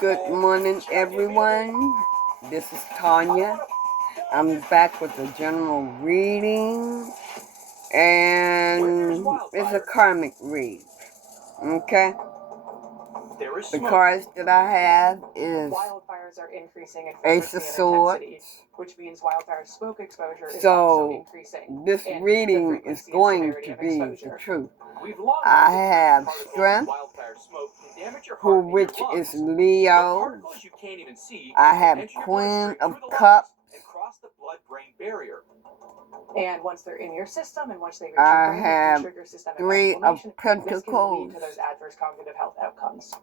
Good morning, everyone. This is Tanya. I'm back with a general reading, and it's a karmic read. Okay? The cards that I have is wildfires are increasing in Ace of Swords, which means wildfire smoke exposure is also increasing. This reading is going to be the truth. I have Strength, which is Leo. I have Queen of Cups. And once they're in your system and once they reach your brain, have it can trigger systemic Three of inflammation. Pentacles. This can lead to those adverse cognitive health outcomes.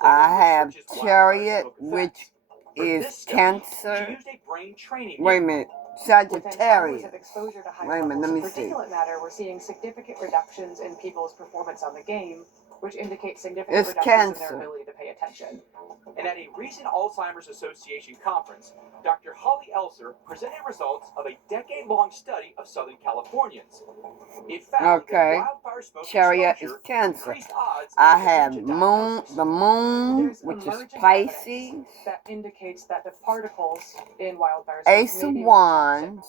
I have Chariot, which is Cancer. Wait a minute. Sagittarius. Wait a minute, let me see. Particulate matter, we're seeing significant reductions in people's performance on the game, which indicates significant reductions in their ability to pay attention. And at a recent Alzheimer's Association conference, Dr. Holly Elser presented results of a decade-long study of Southern Californians. It found that wildfire smoke Chariot is Cancer. I have the moon, which is Pisces. That indicates that the particles in wildfires Ace of Wands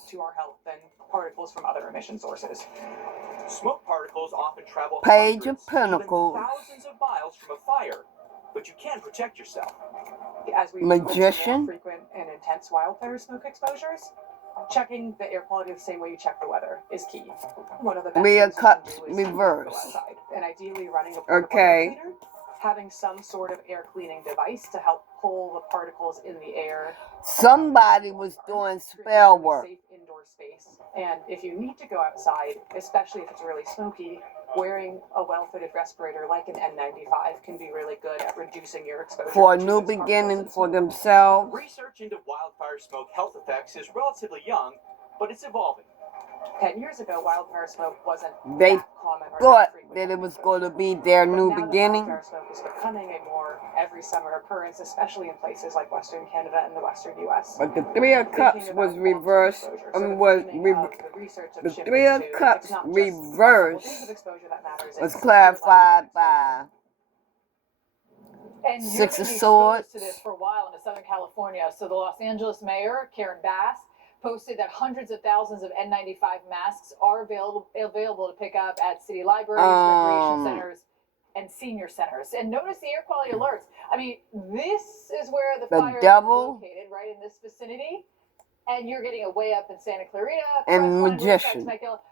to our health than particles from other emission sources. Smoke particles often travel Page of Pentacles, thousands of miles from a fire, but you can protect yourself. As we Magician, more frequent and intense wildfire smoke exposures, checking the air quality the same way you check the weather is key. One of the best Three of things you Cups can do is reverse. go outside, and ideally running a portable air cleaner, having some sort of air cleaning device to help pull the particles in the air. Somebody was doing spell work. Safe indoor space. And if you need to go outside, especially if it's really smoky, wearing a well-fitted respirator like an N95 can be really good at reducing your exposure for a new beginning for themselves. Research into wildfire smoke health effects is relatively young, but it's evolving. 10 years ago, wildfire smoke wasn't they that common or thought that it was going to be their new beginning. Wildfire smoke is becoming a more every summer occurrence, especially in places like Western Canada and the Western U.S. But the Three of Cups was reversed. The Three of Cups reversed was clarified by and Six of Swords. Swords. To this for a while in Southern California. So the Los Angeles mayor, Karen Bass, posted that hundreds of thousands of N95 masks are available to pick up at city libraries, recreation centers, and senior centers. And notice the air quality alerts. I mean, this is where the fire is located, right in this vicinity. And you're getting it way up in Santa Clarita. And Magician.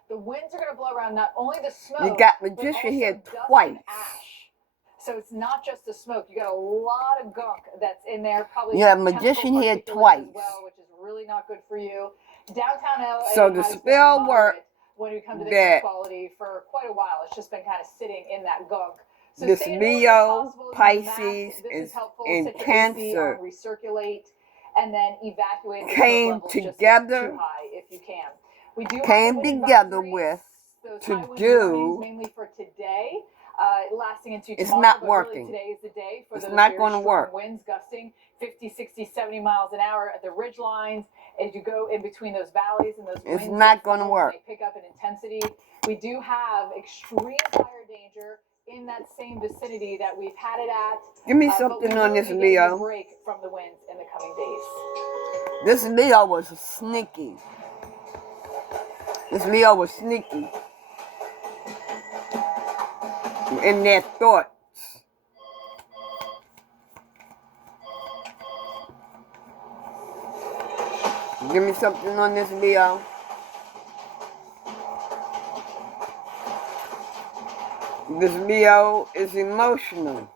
The winds are going to blow around not only the smoke, you got Magician here twice. Ash. So it's not just the smoke. You got a lot of gunk that's in there. Probably you have Magician here twice. As well, which is really not good for you. Downtown LA so the spell work when we come to the air quality for quite a while. It's just been kind of sitting in that gunk. So this Leo, Pisces is in Cancer. Recirculate and then evacuate. Came together. Too high if you can. We do came together with to do. Mainly for today. Lasting into tomorrow, it's not working. Really today is the day for it's those not going to work. Winds gusting 50, 60, 70 miles an hour at the ridge lines. As you go in between those valleys and those winds, it's not going to work. They pick up in intensity. We do have extreme fire danger in that same vicinity that we've had it at. Give me something on this Leo. Break from the winds in the coming days. This Leo was sneaky. This Leo was sneaky in their thoughts. Give me something on this Leo. This Leo is emotional.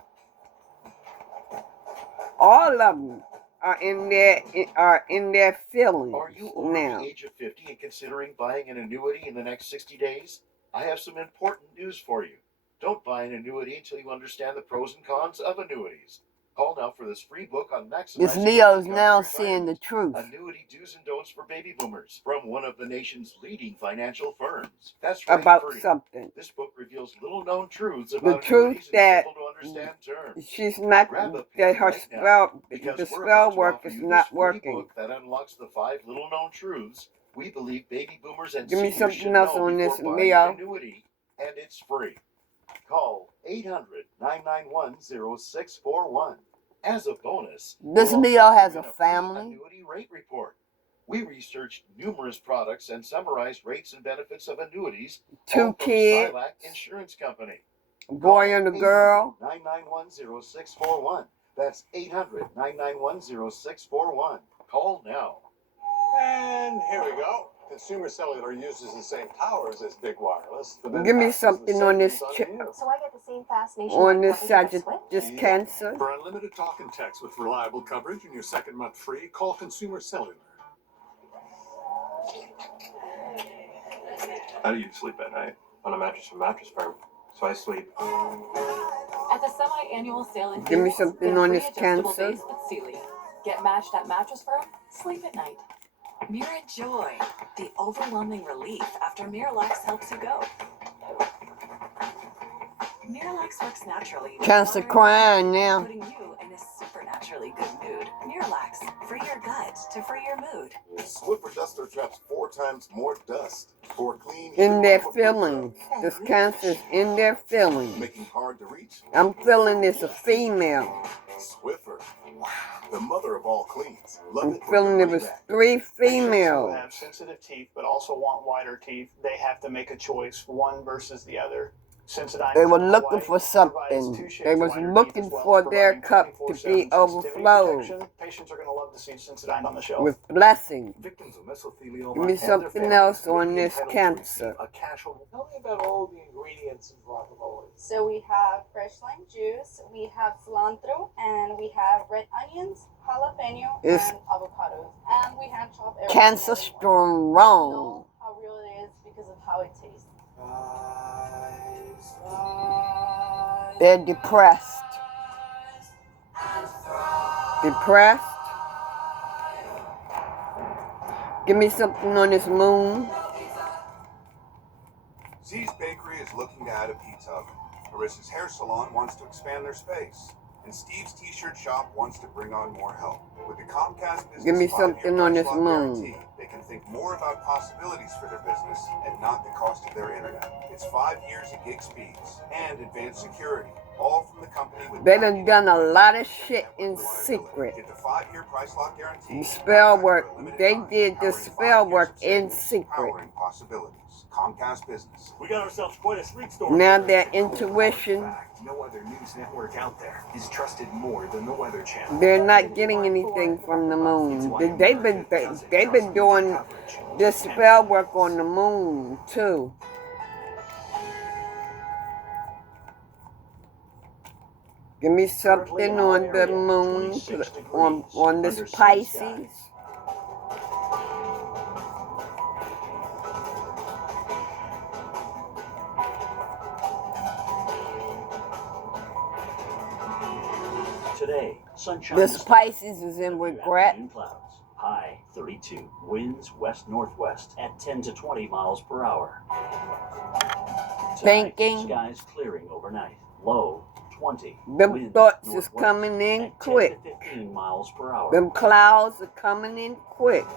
All of them are in their feelings. Are you over the age of 50 and considering buying an annuity in the next 60 days? I have some important news for you. Don't buy an annuity until you understand the pros and cons of annuities. Call now for this free book on maximizing. This Leo is now seeing the truth. Annuity do's and don'ts for baby boomers from one of the nation's leading financial firms. That's right, about free. Something. This book reveals little known truths about the truth that simple to understand terms. She's not that her spell. The spell work is not working. Book that unlocks the 5 little known truths we believe baby boomers and give me seniors something else on this Leo. Annuity, and it's free. Call 800-991-0641. As a bonus, This you'll Leo also has win a free family. annuity rate report. We researched numerous products and summarized rates and benefits of annuities, all 2 from kids, Silac Insurance Company. a boy and a girl. 800-991-0641. That's 800-991-0641. Call now. And here we go. Consumer Cellular uses the same towers as Big Wireless. But then Give me passes the something on this savings chip, you. So I get the same fast on nationwide this coverage as subject, Switch? this cancer. For unlimited talk and text with reliable coverage and your second month free, call Consumer Cellular. How do you sleep at night? On a mattress from Mattress Firm. So I sleep. At the semi-annual sale in Give me Phoenix, something get a on free this adjustable cancer. base with Sealy. Get matched at Mattress Firm, sleep at night. Joy, the overwhelming relief after Miralax helps you go. Miralax works naturally. Cancer crying now. Putting you in a supernaturally good mood. Miralax, free your gut to free your mood. Swiffer Duster traps 4 times more dust for clean. In their feelings. This cancer is in their feelings. Making hard to reach. I'm feeling it's a female. Swiffer, the mother of all cleans. Love I'm it for feeling your it was money back. 3 Patients who females. have sensitive teeth but also want whiter teeth, they have to make a choice, one versus the other. Sensodyne They were Clinical looking White for provides 2 something. shades They was whiter teeth looking as well, for their providing cup to 24/7 be sensitivity overflowed protection. Patients are going to love to see Sensodyne on the shelf. with blessings. Victims of mesothelioma Give me and their something families else will on be this entitled to cancer. receive a cash award. Tell me about all the ingredients in guacamole. So we have fresh lime juice, we have cilantro, and we have red onions, jalapeno, It's and avocados. And we hand chop everything. cancer that we want. strong. Know how real it is because of how it tastes. They're depressed. Depressed. Give me something on this moon. Z's Bakery is looking to add a pizza oven. Marissa's hair salon wants to expand their space. And Steve's t-shirt shop wants to bring on more help. With the Comcast Business Give me 5-year something on this price lock moon. guarantee, they can think more about possibilities for their business and not the cost of their internet. It's 5 years at gig speeds and advanced security, all from the company with They done a lot of shit in secret. Get the 5-year price lock guarantee. The spell work. They did the spell work in secret. Powering possibilities. Comcast Business. We got ourselves quite a street store. Now their intuition. No other news network out there is trusted more than the Weather Channel. They're not getting anything from the moon. They've been doing this spell work on the moon too. Give me something on the moon, on this Pisces. Today, sunshine. This Pisces is in regret. Clouds. High 32. Winds west-northwest at 10 to 20 miles per hour. Tonight, Thinking. skies clearing overnight. Low 20. Them Winds thoughts is northwest coming in at 10 quick. to 15 miles per hour. Them clouds are coming in quick.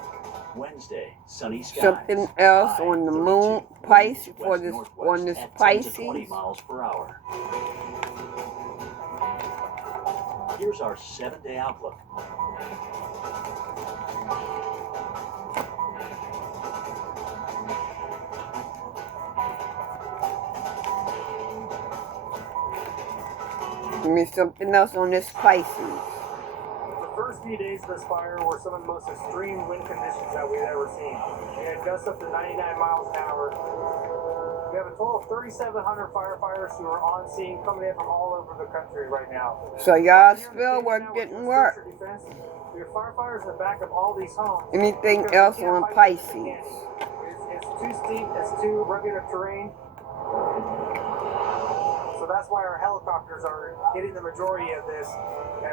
Wednesday, sunny skies. Something else High on the 32. moon, Pisces, Winds for this, west-northwest on this at 10 to 20 Pisces. miles per hour. Here's our 7-day outlook. Give me something else on this Pisces. The first few days of this fire were some of the most extreme wind conditions that we've ever seen. We had gusts up to 99 miles an hour. We have a total of 3,700 firefighters who are on scene coming in from all over the country right now. So y'all spell work didn't work. We have firefighters in the back of all these homes. Anything else on Pisces? It's too steep, it's too rugged of terrain. So that's why our helicopters are getting the majority of this.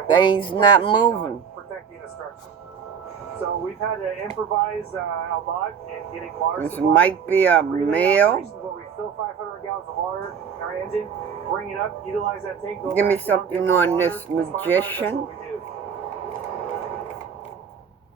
Things not moving. Protecting the structure. So we've had to improvise a lot and getting water. This might be a male. Where we fill 500 gallons of water in our engine, bring it up, utilize that tank. Give me something on this magician.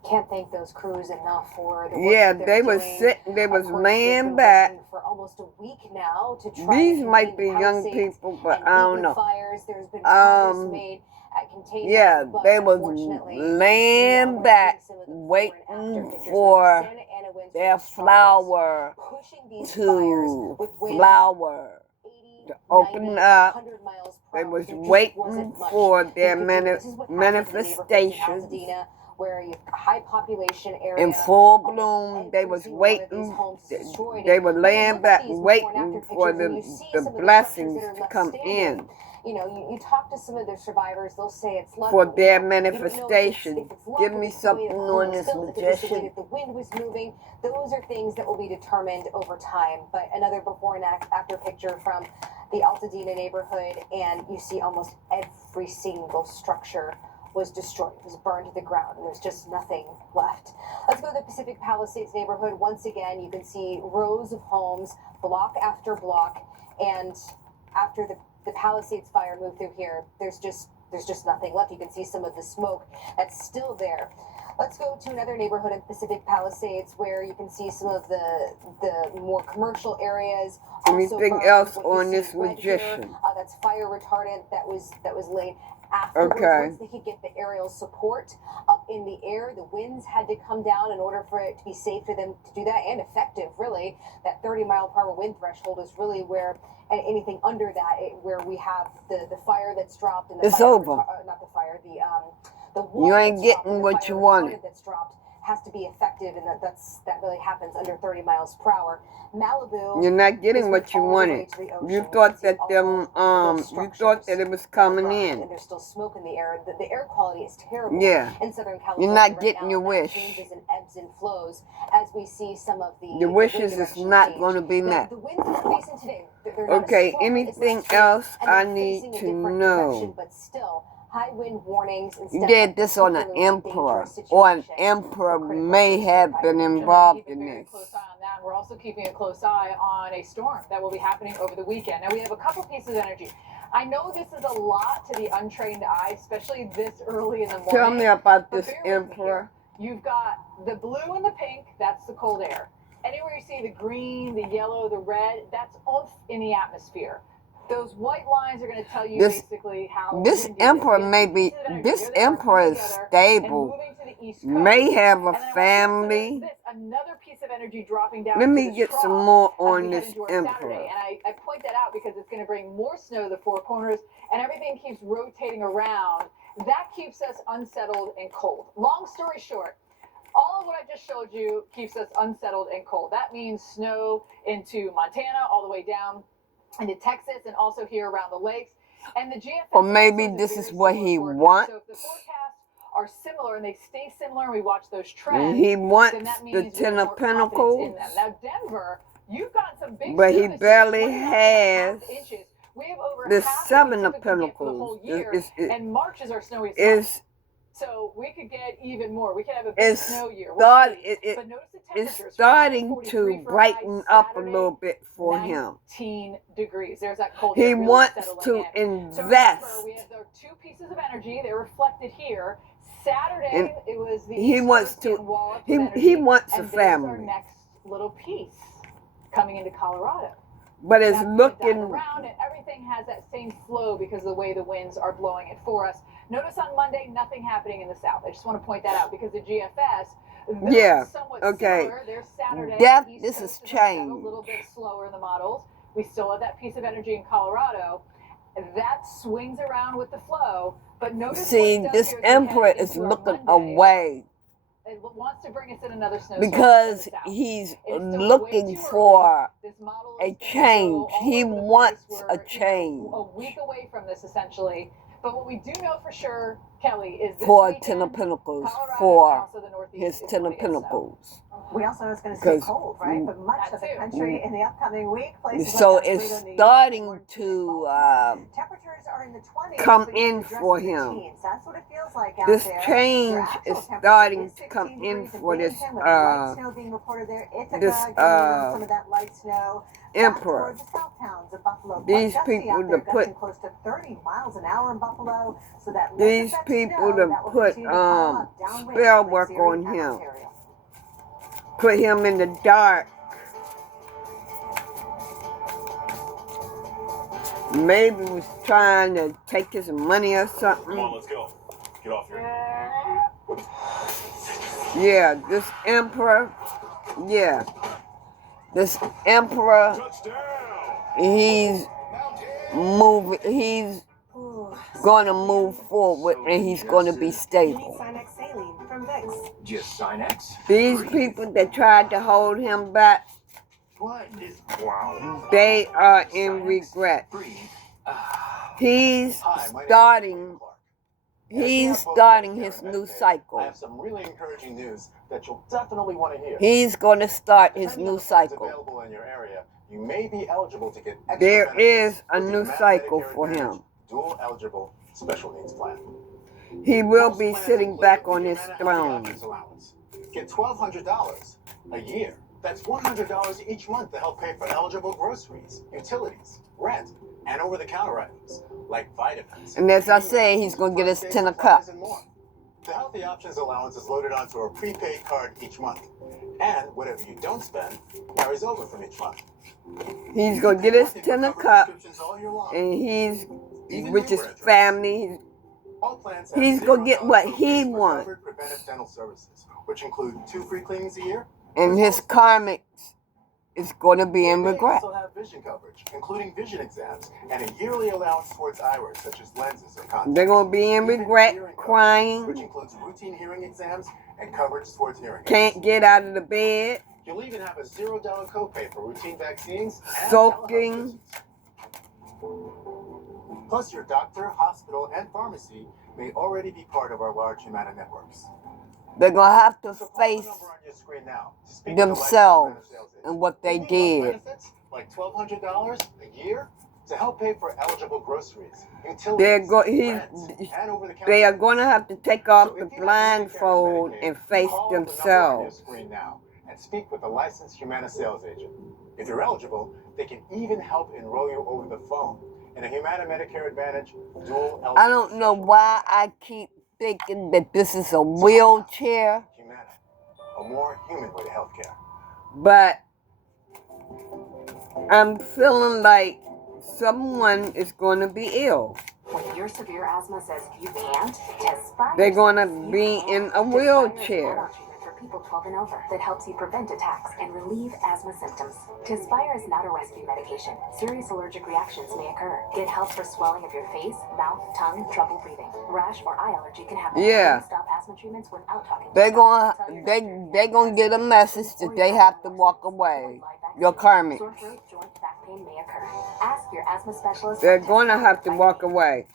can't thank those crews enough for the work Yeah, that they they're was doing. sitting, they Of was course, they've laying been back. working for almost a week now to try These to might contain be the young Palisades people, but and I don't beat know. the fires. There's been progress made at containing Yeah, them, but they was unfortunately, laying we're back, seeing some of the before and after waiting pictures. for Santa Ana winds were their the strongest, flower pushing these fires to with winds flower, 80, to open 90, up. 100 miles per They hour. was There just waiting wasn't much for they their could do. This is what happened in the neighborhoods in manifestations Altadena, where you have a high population area. in full Almost bloom. They every was single one of these waiting. homes is destroyed. They And were when you laying look at back, these before and after waiting for pictures and you see the some of the structures blessings that are to left come standing, in you know, you talk to some of the survivors, they'll say it's luck. for but their you don't know if manifestation. it's luck, Give if me it's the way something the on home was this built, if it was the way magician. that the wind was moving. Those are things that will be determined over time. But another before and after picture from the Altadena neighborhood, and you see almost every single structure was destroyed, was burned to the ground, and there's just nothing left. Let's go to the Pacific Palisades neighborhood. Once again, you can see rows of homes, block after block, and after the Palisades fire moved through here, there's just nothing left. You can see some of the smoke that's still there. Let's go to another neighborhood in Pacific Palisades where you can see some of the more commercial areas. Anything else on this magician? That's fire retardant that was laid afterwards. Okay. Once they could get the aerial support up in the air, the winds had to come down in order for it to be safe for them to do that, and effective, really. That 30-mile-per-hour wind threshold is really where, and anything under that, where we have the fire that's dropped and the It's fire over. Not the fire, the water You ain't that's dropped getting and the what fire you retardant wanted. that's dropped has to be effective, and that really happens under 30 miles per hour. Malibu. You're not getting is what you all the way wanted. to the ocean. You can thought see that all them of those you structures thought that it was that are coming burned, in. and there's still smoke in the air. The air quality is terrible Yeah. in Southern California. You're not right getting now, your and that wish. changes and ebbs and flows as we see some of the Your wishes wind is direction not change. going to be met. The winds that we're facing today, they're not Okay, as strong, anything it's not else and I they're need facing a to different know? direction, but still high wind warnings and You stuff. did this on an emperor, or an emperor may have been involved in Keeping a this. close eye on that. We're also keeping a close eye on a storm that will be happening over the weekend. Now we have a couple pieces of energy. I know this is a lot to the untrained eye, especially this early in the morning. Tell me about but this bear with me here. emperor. You've got the blue and the pink, that's the cold air. Anywhere you see the green, the yellow, the red, that's oomph in the atmosphere. Those white lines are going to tell you basically how this windy emperor it is. may be, this emperor is stable, may have a family. Another piece of energy dropping down. Let me to the get trough some more as on we this head into our emperor. Saturday. And I point that out because it's going to bring more snow to the four corners, and everything keeps rotating around. That keeps us unsettled and cold. Long story short, all of what I just showed you keeps us unsettled and cold. That means snow into Montana, all the way down into Texas, and also here around the lakes. And the GFS. Or maybe this is what he wants. So if the forecasts are similar and they stay similar, and we watch those trends, And he wants then that the means Ten of confidence Pentacles. in them. Now Denver, you've got some big But he snow this barely year, 29.5 has inches. We have over the half Seven what of we typically get for the Pentacles. whole year, and March is our snowiest It's month. So we could get even more. We could have a big snow year. But notice the it's temperatures. starting to brighten up a little bit for him. 19 degrees. There's that cold He air really wants settling to in. invest. So remember, we have our two pieces of energy. They're reflected here. Saturday, it was the he East wants Coast to. and Wallop He energy, wants a and there's our family. next little piece coming into Colorado. But it's That's looking around, and everything has that same flow because of the way the winds are blowing it for us. Notice on Monday, nothing happening in the south. I just want to point that out because the GFS, yeah, somewhat okay. similar. There's Saturday. This is a little bit slower in the models. We still have that piece of energy in Colorado. That swings around with the flow, but notice See, this emperor is looking away. It wants to bring us in another snowstorm because he's looking for a change. He wants a change. A week away from this, essentially. But what we do know for sure, Kelly, is this for weekend, Ten of Pentacles, Colorado, for and also the his Ten of Pentacles. We also know it's going to stay cold, right? But much of the country in the upcoming week, places so like it's starting to temperatures are in the 20s, come in for him. That's what it feels like out this there. change is starting to come in for this light snow being reported there. Some of that light snow. Emperor. The south towns of Buffalo. These people to put close to 30 miles an hour in Buffalo, so that these people to put spell work on him. Put him in the dark. Maybe was trying to take his money or something. Come on, let's go. Get off here. Yeah, this emperor. Yeah. This emperor. He's moving. He's going to move forward and he's going to be stable. Just Sinex? These people that tried to hold him back, they are in regret. He's starting his new cycle. I have some really encouraging news that you'll definitely want to hear. He's going to start his new cycle. Available in your area, you may be eligible to get extra There benefits is a with the new Humana cycle Medicare for Advantage him. Dual eligible special needs plan. He will be Most plans sitting include back the on his Humana throne. Healthy Options allowance. Get $1,200 a year. That's $100 each month to help pay for eligible groceries, utilities, rent, and over-the-counter items like vitamins. And as I say, he's going to get his 10 a cup. The Healthy Options allowance is loaded onto a prepaid card each month. And whatever you don't spend carries over from each month. He's going to get his 10 a cup, and he's with his family. He's going to get what he wants. Preventive dental services, which include 2 free cleanings a year. And his karmics is going to be in regret. They also have vision coverage, including vision exams, and a yearly allowance towards eyewear, such as lenses or contacts. They're going to be in regret, Which crying, includes routine hearing exams and coverage towards hearing aids. can't get out of the bed, You'll even have a $0 copay for routine vaccines and sulking. telehealth. Plus, your doctor, hospital, and pharmacy may already be part of our large Humana networks. They're going to have to So call the face number on your screen now to speak with a licensed themselves Humana sales agent. and what they You need did. benefits like $1,200 a year to help pay for eligible groceries, utilities, They are going to have to take off the blindfold and face themselves. Now and speak with a licensed Humana sales agent. If you're eligible, they can even help enroll you over the phone in a Humana Medicare Advantage dual eligible. I don't know why I keep thinking that this is a wheelchair, Humana, a more human way to healthcare. but I'm feeling like someone is going to be ill. When your severe asthma says you can't, Tespire They're going to says be you can. in a Tespire is wheelchair. an adult treatment for people 12 and over that helps you prevent attacks and relieve asthma symptoms. Tespire is not a rescue medication. Serious allergic reactions may occur. Get help for swelling of your face, mouth, tongue, trouble breathing. Rash or eye allergy can happen. Yeah. Stop asthma treatments without talking. They're going to get a message that they have to walk away. Your karmics. Sore throat, joint, back pain may occur. Ask your asthma specialist. They're going to have to walk away.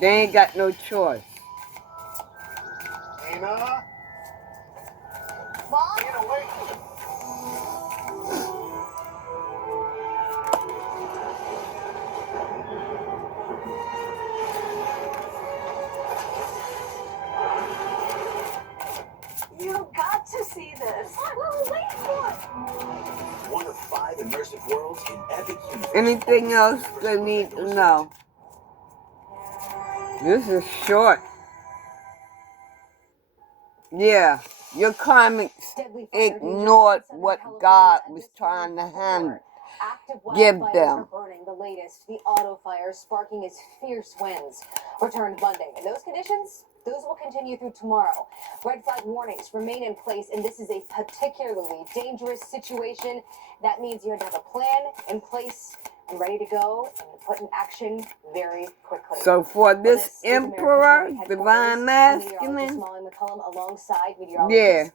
They ain't got no choice. Nina? Mom? Nina, wait! You've got to see this. What will we wait for? One of 5 immersive worlds in epic universe. Anything else they need to know? This is short. Yeah, your karmics ignored what God was trying to handle. Give Wildfires them. are burning. The latest, the auto fire sparking as fierce winds returned Monday. In those conditions, those will continue through tomorrow. Red flag warnings remain in place, and this is a particularly dangerous situation. That means you have to have a plan in place and ready to go and put in action very quickly. So for this is emperor, America's divine meteorologist masculine, Molly McCullum alongside meteorologist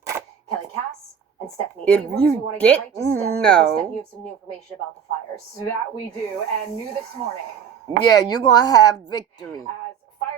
Kelly Cass and Stephanie if Abrams. you We want to get right to didn't Steph, know- because Steph, you have some new information about the fires. That we do, and new this morning. yeah, you're going to have victory. As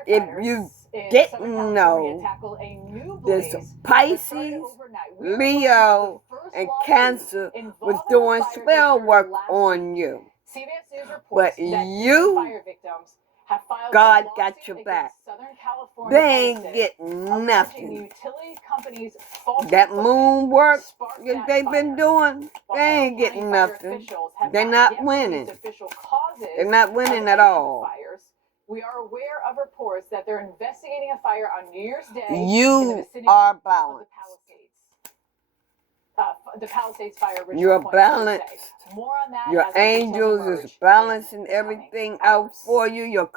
If firefighters you in didn't Southern California know, tackled a new this blaze that started Pisces, overnight. We are Leo, the first and lawsuit Cancer was involving doing the fires that spell started work last on week. you. CBS News reports But that you, fire victims have filed God a got lawsuit your against back. Southern California They ain't citizens, getting alleging nothing. utility companies' faulty That equipment moon work sparked that that they've fire. been doing, While they ain't County getting fire nothing. officials have They're not not yet winning. released official causes They're not of winning any at of the all. fires. We are aware of reports that they're investigating a fire on New Year's Day in the You vicinity are of balanced. the Palisades fire original You're point, I should say. balanced. More on that Your as the details angels emerge is balancing in the everything coming out hours. for you. Your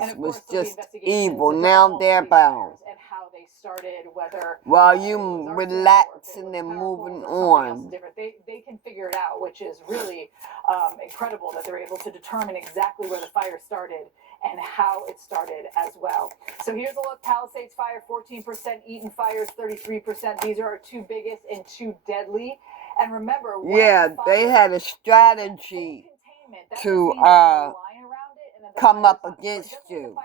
And karmics of was course, there'll be just investigations evil. into Now all they're these bound. fires and how they started, whether While it you was arson or if it relaxing was and power moving poles or something else on. different. They can figure it out, which is really incredible that they're able to determine exactly where the fire started and how it started as well. So here's a look. Palisades fire, 14%. Eaton fires, 33%. These are our two biggest and two deadly. And remember, Yeah, they had a strategy to come up against you.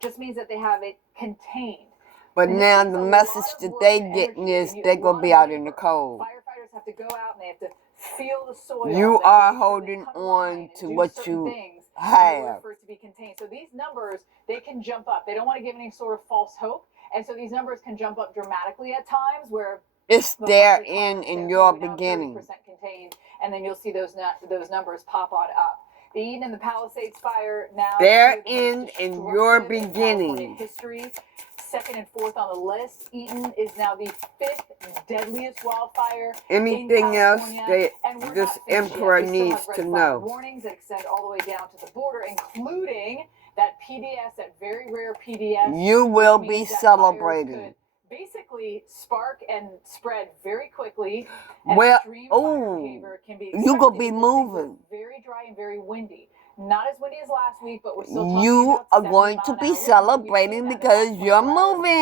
Just means that they have it contained. But And now this the takes a message lot of that work they and getting energy is and they're a going lot to be of out in the labor. cold. Firefighters have to go out and they have to feel the soil. You They have are to make sure they holding cut a line on and to do what certain you things in order have. for it to be contained. So these numbers, they can jump up. They don't want to give any sort of false hope. And so these numbers can jump up dramatically at times where It's the their fire end department in says, your "Okay, we now have beginning. 30% contained," and then you'll see those numbers pop on up. The Eden and the Palisades fire now Their two of the most end in your destructive in California beginning. history. Second and fourth on the list. Eaton is now the 5th deadliest wildfire Anything in else California, that and we're this not finished emperor yet. We still needs have red to flag know. warnings that extend all the way down to the border, including that PDS, that very rare PDS. You will which be means that fires celebrating. could basically spark and spread very quickly. And Well, extreme fire oh, behavior can be you gonna expected be because things are moving. very dry and very windy. Not as windy as last week, but we're still talking You about are 70 going mile to an be hour winds. And we've seen celebrating that in the because past you're 24 hours,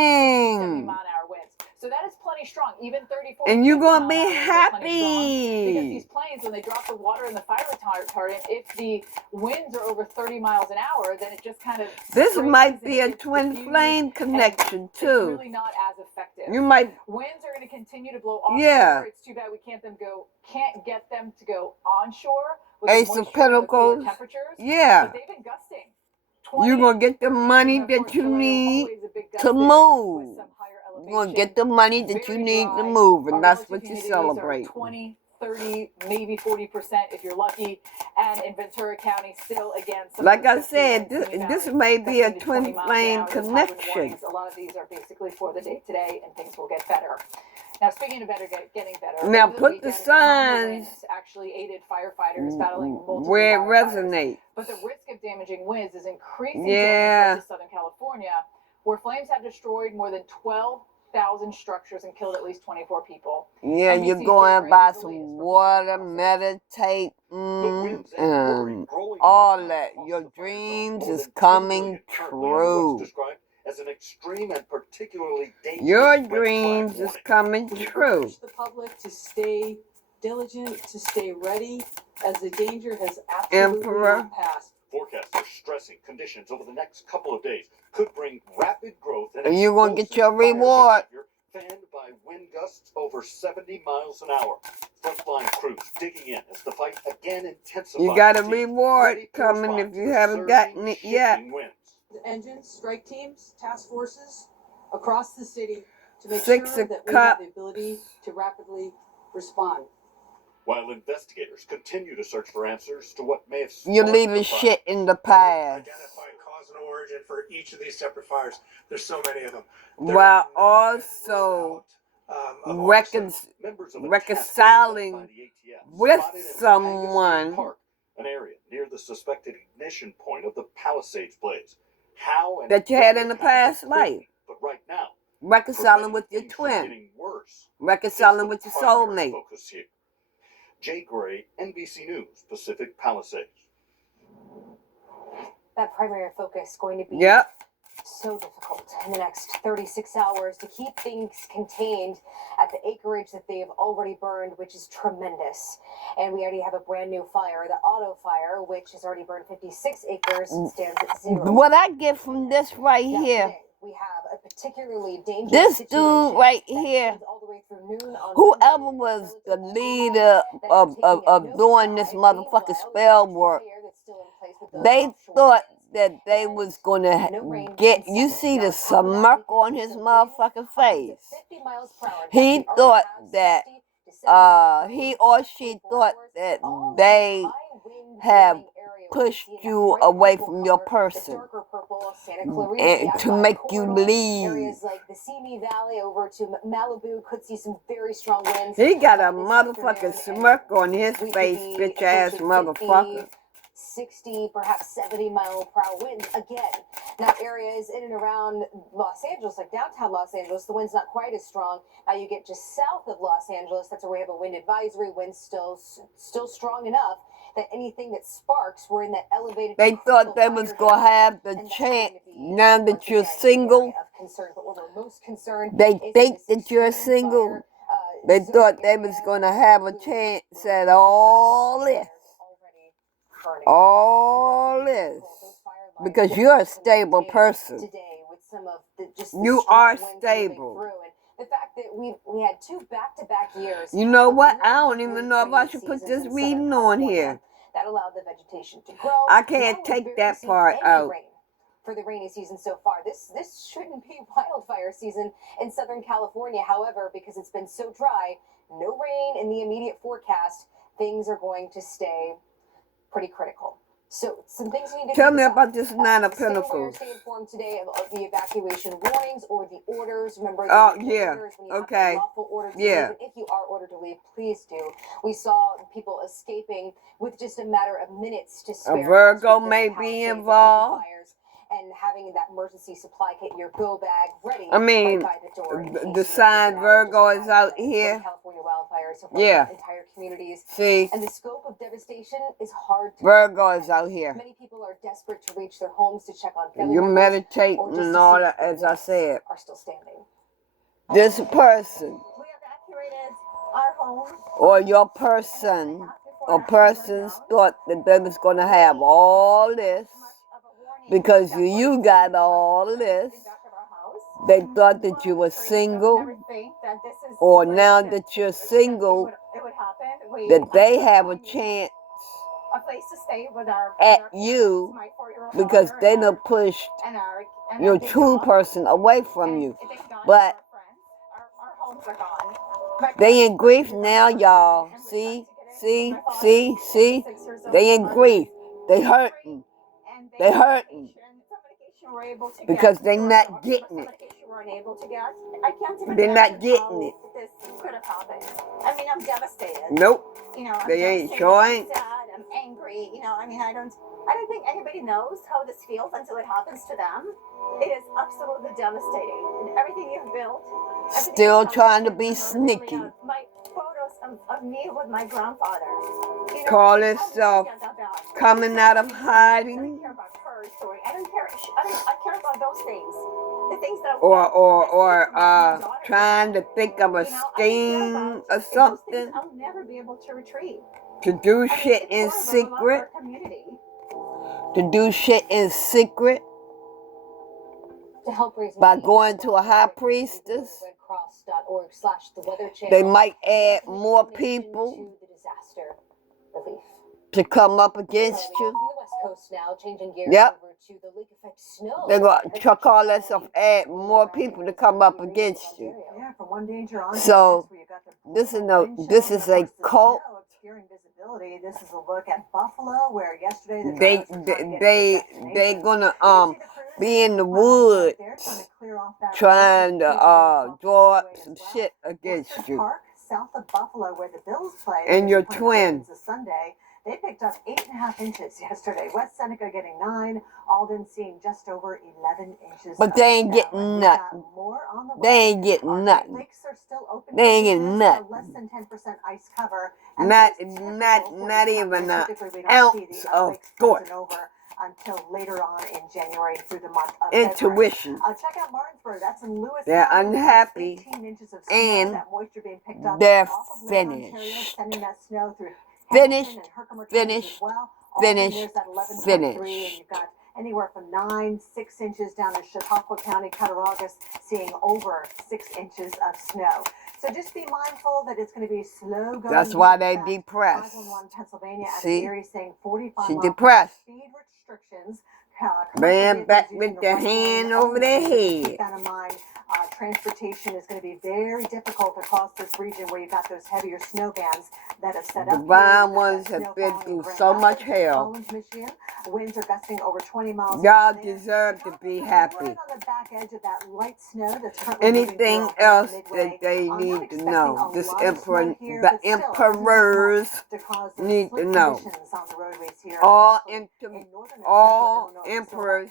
70 moving. mile an hour winds. So that is plenty strong. Even 30, 40, And you're 50 going to mile an be hour winds are plenty strong. Because these happy. planes, when they drop the water in the fire retardant, if the winds are over 30 miles an hour, then it just kind of This sprays might and be it a gets twin diffused, flame and connection it's too. really not as effective. You might, Winds are going to continue to blow offshore. yeah. It's too bad we can't get them to go onshore with the Ace of moisture and the cooler Pentacles. temperatures. Yeah. But they've been gusting. You're 20, going to get the 30, money and of course that you Chile, need always a big gust to there with move. some higher You're going to elevation. get the money that you Very need to dry. move, and Our that's relative what you humidities celebrate. are 20, 30, maybe 40% if you're lucky. And in Ventura County, still again, some Like I of said, this may be a 15 to 20 twin miles an flame hour. Those high wind connection. warnings, a lot of these are basically for the day today, and things will get better. Now, speaking of getting better, Now over put the weekend, calmer signs winds actually aided firefighters battling multiple where it wildfires. resonates. But the risk of damaging winds is increasing Yeah. in parts of Southern California, where flames have destroyed more than 12,000 structures and killed at least 24 people. Yeah, NBC's you're Jay going to Gray buy has the some latest from water, Palisades. meditate, and all that. Your dreams is coming true. As an extreme and particularly dangerous Your red flag dreams is warning. coming We true. urge the public to stay diligent, to stay ready, as the danger has absolutely Emperor. not passed. Forecasts are stressing conditions over the next couple of days could bring rapid growth And you're going to get your explosive fire reward. behavior fanned by wind gusts over 70 miles an hour. Frontline crews digging in as the fight again intensifies. You got a Teams reward ready to coming respond if to you the haven't gotten surging, it yet. shifting winds. The engines, strike teams, task forces across the city to make Six sure of that we have Cups. the ability to rapidly respond. While investigators continue to search for answers to what may have You're sparked leaving the fire. shit in the past. Identify cause and origin for each of these separate fires. There's so many of them. While also Members of a task force led by reconciling the ATF with spotted in Angus someone Park, an area near the suspected ignition point of the Palisades blaze. How and that you had when in the it happened past could life. be, but right now, Reconciling with your preventing things from twin. getting worse Reconciling is the with your primary soulmate. focus here. Jay Gray, NBC News, Pacific Palisades. That primary focus going to be Yep. so difficult in the next 36 hours to keep things contained at the acreage that they've already burned, which is tremendous. And we already have a brand new fire, the auto fire, which has already burned 56 acres and stands at 0. What I get from this right Now, here, today, we have a particularly dangerous this situation dude right that here, extends all the way through noon on whoever Wednesday. was the Those leader that are taking a of no doing this side. motherfucking Meanwhile, spell the work, fire that's still in place with those they offshore thought winds. that they And was gonna no rain get, in you sight. see Now, the on top of that, smirk we on can see his some winds motherfucking up to face. 50 miles per hour. In fact, He we already thought have that 60 to 70 miles per he hour or in she 24 thought hours. that All of these they high wind have warning areas pushed you away from your person and to make you leave. Areas like the Simi Valley over to Malibu could see some very strong winds. He got a motherfucking smirk on his face, bitch ass motherfucker. 60, perhaps 70 mile per hour winds again. Now, areas in and around Los Angeles, like downtown Los Angeles, the wind's not quite as strong. Now, you get just south of Los Angeles, that's where we have a wind advisory. Wind's still strong enough that anything that sparks, we're in that elevated. They thought they was gonna have the chance. Now that you're single, they think that you're single. They thought they was gonna have a chance at all this. All this. Because you're a stable person. You are stable. The fact that we had 2 back-to-back years. You know what? I don't even know if I should put this reading on here. That allowed the vegetation to grow. I can't take that part out. For the rainy season so far. This shouldn't be wildfire season in Southern California. However, because it's been so dry, no rain in the immediate forecast, things are going to stay pretty critical. So some things we need to tell me about this 9 of Pentacles. Stay informed today of the evacuation warnings or the orders. Remember, oh yeah, orders when you okay, have lawful order to yeah. leave. If you are ordered to leave, please do. We saw people escaping with just a matter of minutes to spare. A Virgo may be involved. And having that emergency supply kit, your go bag ready. I mean, right by the door the sign Virgo is out here. California wildfires, yeah. Entire communities. See, and the scope of devastation is hard to Virgo is out here. Many people are desperate to reach their homes to check on family you members. Meditate and all that, as I said. Are still standing. This person, we evacuated our home, or your person, or persons thought that they was going to have all this. Because you got all this. They thought that you were single. Or now that you're single, that they have a chance at you because they done pushed your true person away from you. But they in grief now, y'all. See? They in grief. They hurting. They hurting because they're not getting it. They're not getting it. This could have happened. I mean, I'm devastated. Nope. You know, they ain't sure ain't. I'm sad. I'm angry. You know, I mean, I don't think anybody knows how this feels until it happens to them. It is absolutely devastating. And everything you've built. Still trying to be sneaky. My photos of me with my grandfather. You know, call itself coming out of hiding. I don't care about her story. I don't care. I care about those things. The things that or trying to think of a scheme or something. I'll never be able to retrieve. To do shit in secret. To do shit in secret. To help raise by going to a high priestess. They might add more people to come up against you. Yep. They're going to chuck all that stuff, add more people to come up against you. So, this is a cult. This is a look at Buffalo, where yesterday they gonna be in the woods trying to draw up some shit against you. Park, south of Buffalo, where the Bills play. And your twin. Sunday. They picked up 8.5 inches yesterday. West Seneca getting 9. Alden seeing just over 11 inches. But they ain't getting nothing. They ain't getting nothing. Lakes are still open. They ain't getting nothing. Less than 10% ice cover. Not even an ounce of thought. Until later on in January through the month of intuition. Check out Martinsburg. That's in Lewis. They're unhappy and they're finished. Finished. You've got anywhere from 9, 6 inches down in Chautauqua County, Cattaraugus, seeing over 6 inches of snow. So just be mindful that it's going to be slow going. That's why they depressed. 511 Pennsylvania, see, saying 45 she depressed. Speed restrictions. Man back with their hand over their head. Keep that in mind. transportation is going to be very difficult across this region where you've got those heavier snow bands that have set The up. Divine Ones have been through so much hell. Michigan. Winds are gusting over 20 miles. Y'all deserve to be happy. Right on the back edge of that light snow that's currently Anything else that they need to know, the emperors need to know. All emperors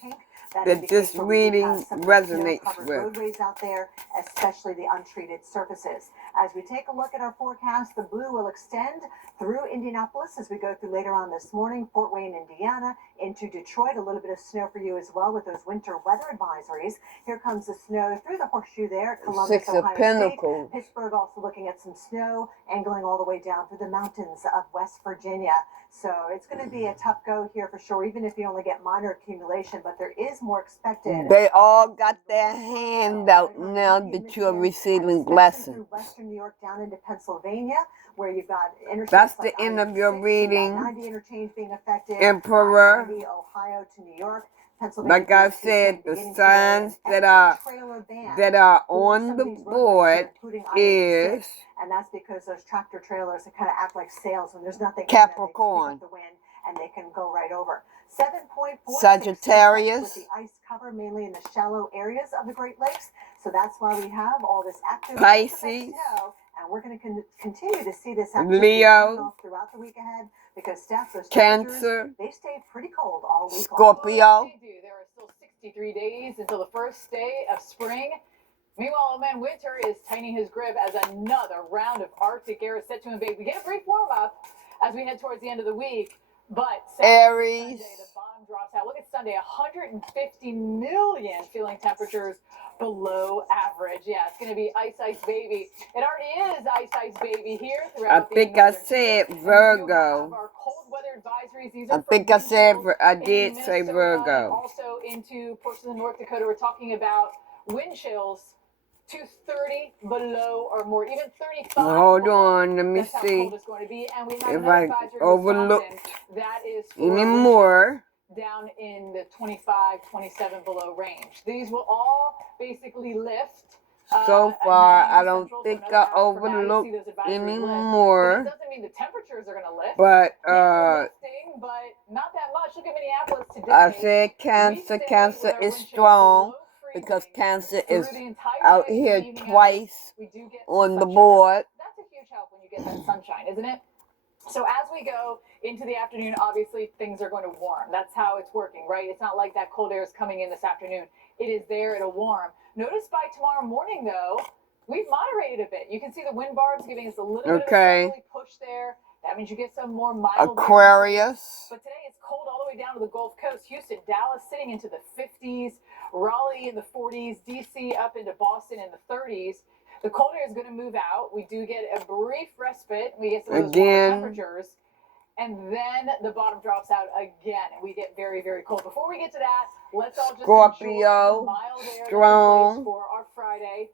that this reading resonates with. Roadways out there, especially the untreated surfaces. As we take a look at our forecast, the blue will extend through Indianapolis as we go through later on this morning, Fort Wayne, Indiana, into Detroit. A little bit of snow for you as well with those winter weather advisories. Here comes the snow through the horseshoe there at Columbus, Six of Ohio Pentacles. State. Pittsburgh also looking at some snow, angling all the way down through the mountains of West Virginia. So it's going to be a tough go here for sure, even if you only get minor accumulation, but there is more expected. They all got their hand out now that you're receiving blessings. Through Western New York down into Pennsylvania, where you've got interstates. That's like the end of your I-86, reading. 90 interchange being affected. Emperor. I-90, Ohio to New York. Pennsylvania. Like I said, the signs that are on the board is and that's because those tractor trailers kind of act like sails when there's nothing Capricorn. in them, they pick up the wind and they can go right over. 7.4 Sagittarius. with the ice cover mainly in the shallow areas of the Great Lakes. So that's why we have all this active Pisces. snow, and we're going to continue to see this activity Leo. throughout the week ahead because those Cancer. They stay pretty cold all week Scorpio. long. They do. There are still 63 days until the first day of spring. Meanwhile, old man Winter is tightening his grip as another round of Arctic air is set to invade. We get a brief warm up as we head towards the end of the week, but Aries. Sunday, the bottom drops out. Look at Sunday, 150 million feeling temperatures below average. Yeah, it's going to be ice, ice, baby. It already is ice, ice, baby here throughout I think I said Virgo. Our cold weather advisories. These I are think I said, I did say Virgo. Also into portions of North Dakota, we're talking about wind chills to 30 below or more, even 35. Hold on, let me That's see how cold it's going to be. And we have if I advisory overlooked that is any more. Down in the 25, 27 below range. These will all basically lift. So far, I don't think I overlooked any more. It doesn't mean the temperatures are going to lift. But, lifting, but not that much. Look at Minneapolis today. I said Cancer. Cancer is strong because Cancer is out here twice on the board. That's a huge help when you get that sunshine, isn't it? So as we go into the afternoon, obviously things are going to warm. That's how it's working, right? It's not like that cold air is coming in this afternoon. It is there, it'll warm. Notice by tomorrow morning, though, we've moderated a bit. You can see the wind barbs giving us a little bit of a southerly push there. That means you get some more mild Aquarius. But today it's cold all the way down to the Gulf Coast. Houston, Dallas sitting into the 50s. Raleigh in the 40s. DC up into Boston in the 30s. The cold air is going to move out. We do get a brief respite. We get some of those warmer temperatures. And then the bottom drops out again. And we get very, very cold. Before we get to that, let's all just enjoy the mild air strong for our Friday.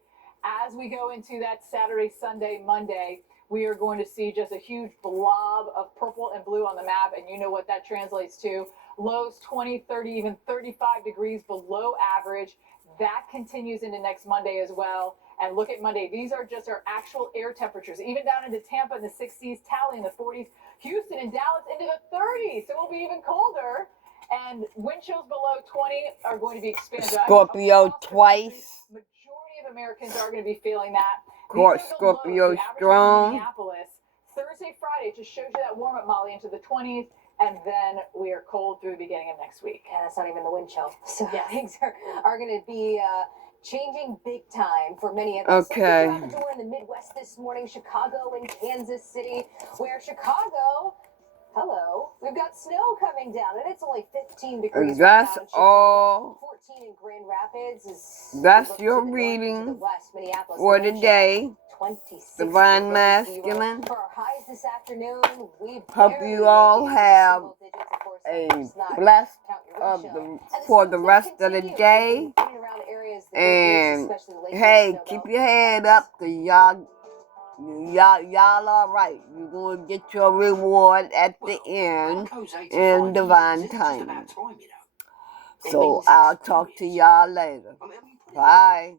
As we go into that Saturday, Sunday, Monday, we are going to see just a huge blob of purple and blue on the map. And you know what that translates to. Lows 20, 30, even 35 degrees below average. That continues into next Monday as well. And look at Monday. These are just our actual air temperatures. Even down into Tampa in the 60s, Tally in the 40s, Houston and Dallas into the 30s. So it will be even colder. And wind chills below 20 are going to be expanded. Scorpio twice. Majority of Americans are going to be feeling that. Scorpio strong. Minneapolis. Thursday, Friday just shows you that warm up, Molly, into the 20s. And then we are cold through the beginning of next week. And that's not even the wind chill. So things are going to be changing big time for many of us. Okay. Out the door in the Midwest this morning, Chicago and Kansas City, where Chicago, hello, we've got snow coming down, and it's only 15 degrees. That's all. 14 in Grand Rapids. That's your reading for today. Divine Masculine. For our highs this afternoon, we hope you all have a blessed for the rest of the day. And hey, keep your head up, cause y'all all right. You're gonna get your reward at the end in divine timing. So I'll talk to y'all later. Bye.